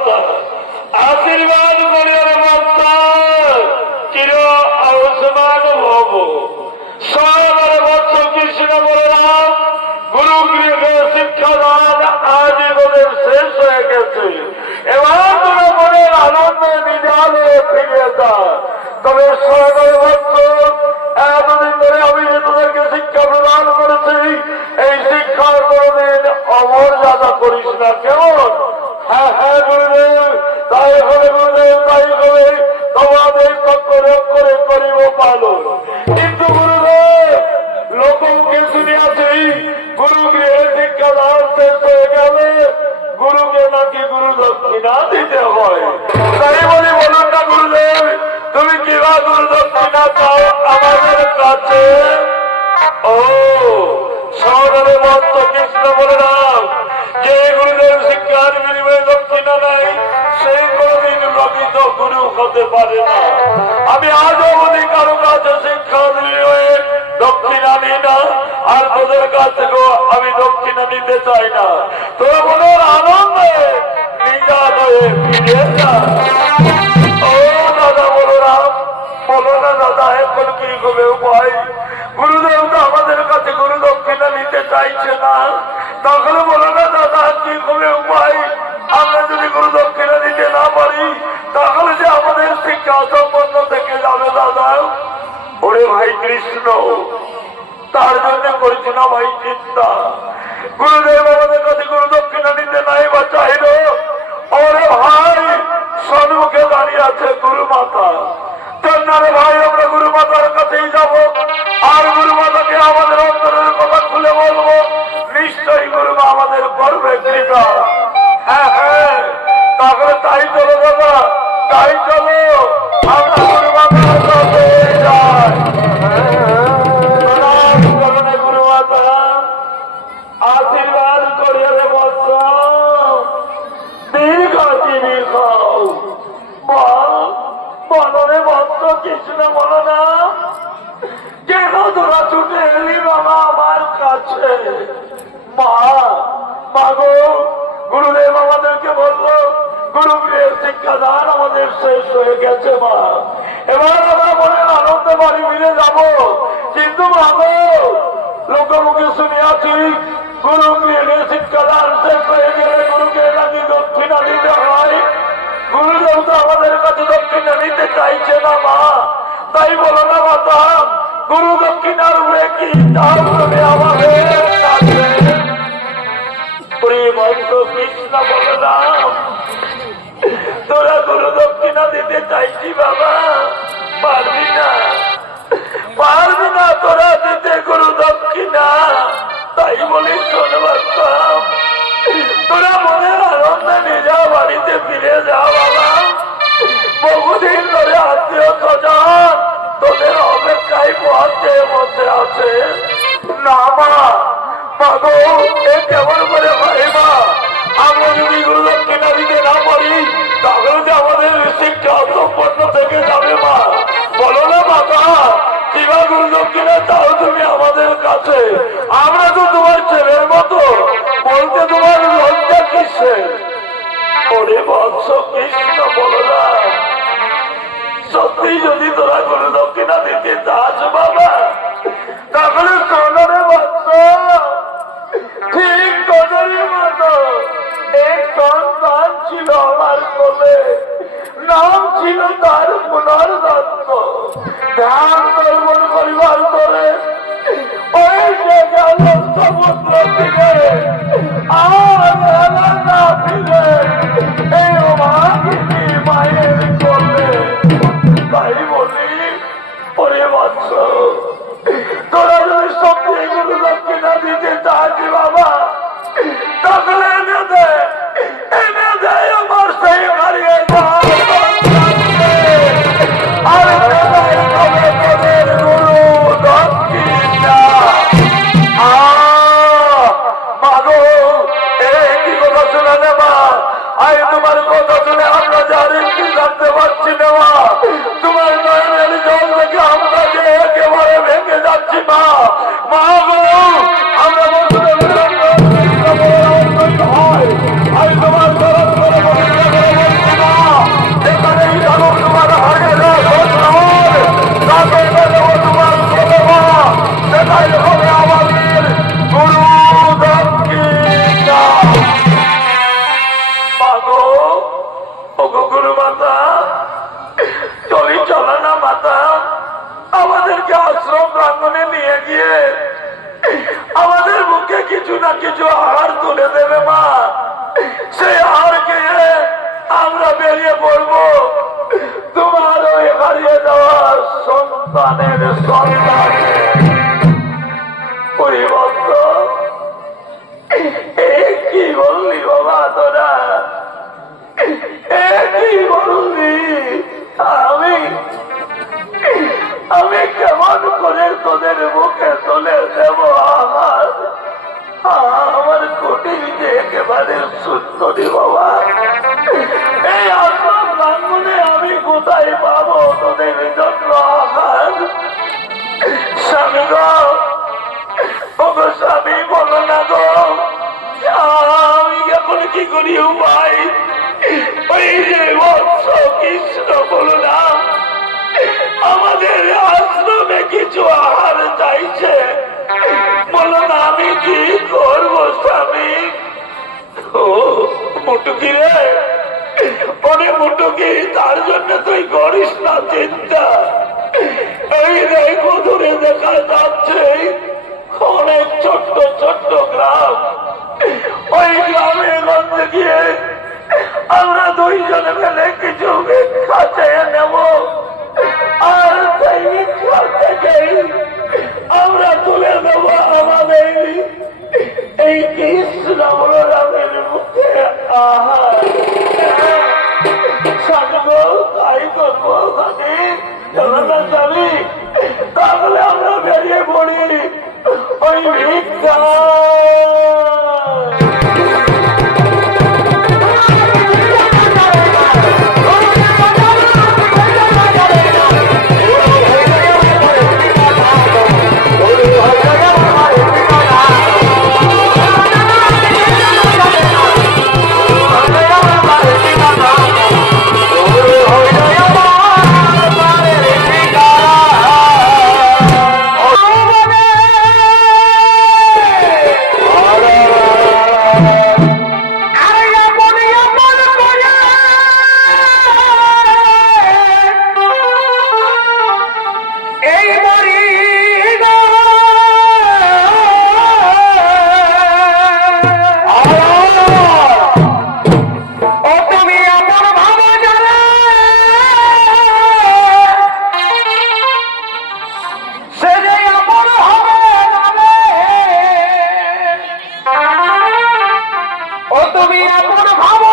মাতা আশীর্বাদ করিয়া মাতা চির আয়ুষ্মান ভব। সবার বৎস কৃষ্ণ বলরাম গুরু গৃহে শিক্ষাদান আজীবনের শেষ হয়ে গেছে। এবার তোরা মনের আনন্দে নিজালে ফিরে যা। তবে সবার বৎস এতদিন ধরে আমি যে তোদেরকে শিক্ষা প্রদান করেছি, এই শিক্ষার কোনদিন অমর্যাদা করিস না। কেমন? হ্যাঁ হ্যাঁ গুরুদেব, তাই হবে গুরুদেব, তাই হবে। তোমাদের করে করিব পালন। কিন্তু গুরুদেব লোককে শুনিয়াছি গুরু গৃহে শিক্ষাদান শেষ হয়ে গেলে গুরুকে নাকি গুরু দক্ষিণা দিতে হয়। তাই বলি বলুন না গুরুদেব, তুমি কিবা গুরু দক্ষিণা চাও আমাদের কাছে? ও সদরে ভক্ত কৃষ্ণ বলরাম, যে গুরুদেব শিক্ষার বিনিময়ে দক্ষিণা নাই সেই কোনদিন প্রকৃত গুরু হতে পারে না। আমি আজ অবধি কারো কাছে শিক্ষার বিনিময়ে দক্ষিণা নিই না, আর তোদের কাছ থেকেও আমি দক্ষিণা নিতে চাই না। তোর মনের আনন্দে নিজালয়ে ফিরে যা। ও দাদা বলরাম, বলো না দাদা, এখন কি হবে উপায়? গুরুদেব তো আমাদের কাছে গুরু দক্ষিণা নিতে চাইছে না, তাহলে বলো না দাদা কি হবে উপায়? আমরা যদি গুরু দক্ষিণা দিতে না পারি তাহলে যে আমাদের শিক্ষা সম্পন্ন থেকে যাবে দাদা। ওরে ভাই কৃষ্ণ, তার জন্য করছি না ভাই চিন্তা। গুরুদেব আমাদের কাছে গুরু দক্ষিণা নিতে নাই বা চাইল, ওরে ভাই সম্মুখে দাঁড়িয়ে আছে গুরু মাতা। চন্দ্রে ভাই আমরা গুরু মাতার কাছেই যাব, আর গুরু মাতাকে আমাদের অন্তরের কথা খুলে বলবো। নিশ্চয়ই গুরু মা আমাদের করবে কৃপা। হ্যাঁ হ্যাঁ, তাহলে তাই চলো দাদা, তাই চলো, আমরা গুরু মাতার কাছে যাই। গুরু মাতা আশীর্বাদ করিয়া রে বৎস, দীর্ঘ জীবী হও। বলরে বৎস কৃষ্ণ বল না, কেন তোরা ছুটে এলি বাবা আমার কাছে? মা মাগো, গুরুদেব আমাদেরকে বললো গুরু গৃহের শিক্ষাদান আমাদের শেষ হয়ে গেছে। মা এবার আমরা মনের আনন্দে বাড়ি ফিরে যাব। কিন্তু মাগো লোকমুখে শুনিয়াছি গুরু গৃহে শিক্ষাদান শেষ হয়ে গেলে গুরুকে নাকি দক্ষিণা দিতে হয়। গুরুদেব তো আমাদের কাছে দক্ষিণা নিতে চাইছে না। মা তাই বলো না মাতা, গুরু দক্ষিণার উপরে কি চাও তুমি আমাদের কাছে? কৃষ্ণ বলো না, তোরা গুরু দক্ষিণা দিতে চাইছি বাবা, পারবি না, পারবি না তোরা দিতে গুরু দক্ষিণা। তাই বলি শোন বাচ্চাম, তোরা মনের আনন্দে নিজা বাড়িতে ফিরে যা বাবা। বহুদিন ধরে আত্মীয় স্বজন তোদের অপেক্ষায় পথে বসে আছে। না মা, মাগো এ কেমন করে হয় মা? আমরা যদি গুরু দক্ষিণা দিতে না পারি তাহলে যে আমাদের শিক্ষা সম্পন্ন থেকে যাবে। মা বলো না মাতা, কিবা গুরু দক্ষিণা চাও তুমি আমাদের কাছে? আমরা তো তোমার ছেলের মতো, বলতে তোমার লজ্জা কিসে? ওরে বৎস কৃষ্ণ বলো না, সত্যি যদি তোরা গুরু দক্ষিণা দিতে চাস বাবা, তাহলে সোনারে বৎস ঠিক তোদের মতো এক সন্তান ছিল আমার কোলে, নাম ছিল তার পুনর্দত্ত। ধ্যান তর্পণ পরিবার করে ওই যে গেল সমুদ্র তীরে, আর না ফিরে এই মাগিনী মায়ের কোলে। তাই বলি ওরে বৎস, তোরা যদি সত্যি গুরু দক্ষিণা দিতে চাস বাবা, তাহলে এনে দে আমার সেই হারিয়ে আর তোদের গুরু দক্ষিণা। মাগো এই কি কথা কিছু আহার তুলে দেবে মা, সেই আহার খেয়ে আমরা বেরিয়ে পড়বো তোমার ওই হারিয়ে যাওয়া সন্তানের সন্তানে পরিবর্তন। কি বললি বাবা তোরা, কি বললি? আমি আমি কেমন করে তোদের মুখে তুলে দেব আহার? আমার কুটির যে একেবারে সুন্দরী বাবা, এই আশ্রম প্রাঙ্গণে আমি কোথায় পাবো তোদের জন্য আহার? স্বামী গো, ওগো স্বামী বলো না গো, আমি এখন কি করি ভাই? ওই যে বৎস কৃষ্ণ বলো না, আমাদের আশ্রমে কিছু আহার চাইছে, বলো না আমি কি করবো স্বামী? ও মুটুকি রে, অনেক মুটুকি, তার জন্য তুই করিস না চিন্তা। এই দেখো দূরে দেখা যাচ্ছে অনেক ছোট্ট ছোট্ট গ্রাম, ওই গ্রামে গঞ্জে গিয়ে আমরা দুইজনে মিলে কিছু ভিক্ষা চেয়ে নেব, আর সেই ভিক্ষা থেকেই আমরা তুলে দেব আমাদের এই কৃষ্ণ বলরামের মুখে আহার। সাধু তাই করবো খানি, চলো না স্বামী, তাহলে আমরা বেরিয়ে পড়ি ওই ভিক্ষা। তুমি আপন ভাবো